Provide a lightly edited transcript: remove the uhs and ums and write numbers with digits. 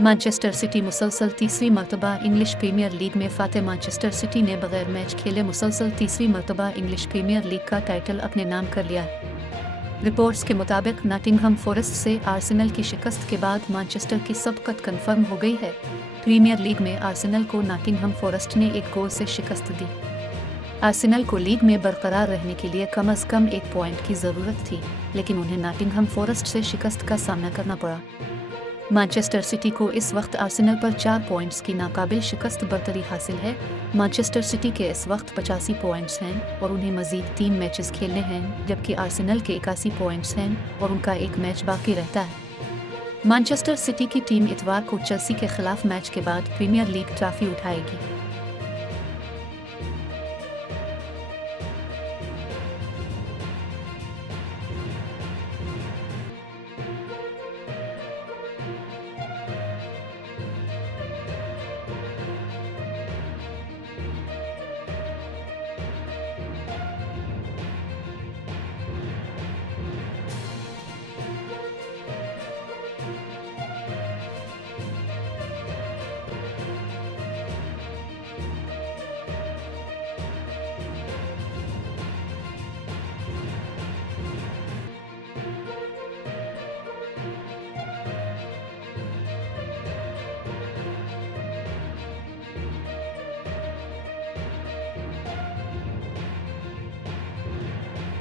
Manchester city मुसलसल तीसरी मरतबा इंग्लिश प्रीमियर लीग में फाते। मैनचेस्टर सिटी ने बगैर मैच खेले मुसलसल तीसरी मरतबा इंग्लिश प्रीमियर लीग का टाइटल अपने नाम कर लिया। रिपोर्ट्स के मुताबिक नॉटिंघम फॉरेस्ट से आर्सेनल की शिकस्त के बाद मैनचेस्टर की सबकत कंफर्म हो गई है। प्रीमियर लीग में आर्सेनल को नॉटिंघम फॉरेस्ट ने 1 गोल से शिकस्त दी। आर्सेनल को लीग में बरकरार रहने के लिए कम से कम 1 पॉइंट की ज़रूरत थी, लेकिन उन्हें नॉटिंघम फॉरेस्ट से शिकस्त का सामना करना पड़ा। मैनचेस्टर सिटी को इस वक्त आर्सेनल पर 4 पॉइंट्स की नाकाबिल शिकस्त बरतरी हासिल है। मैनचेस्टर सिटी के इस वक्त 85 पॉइंट्स हैं और उन्हें मजीद 3 मैचेस खेलने हैं, जबकि आर्सेनल के 81 पॉइंट्स हैं और उनका 1 मैच बाकी रहता है। मैनचेस्टर सिटी की टीम इतवार को चेल्सी के खिलाफ मैच के बाद प्रीमियर लीग ट्रॉफी उठाएगी।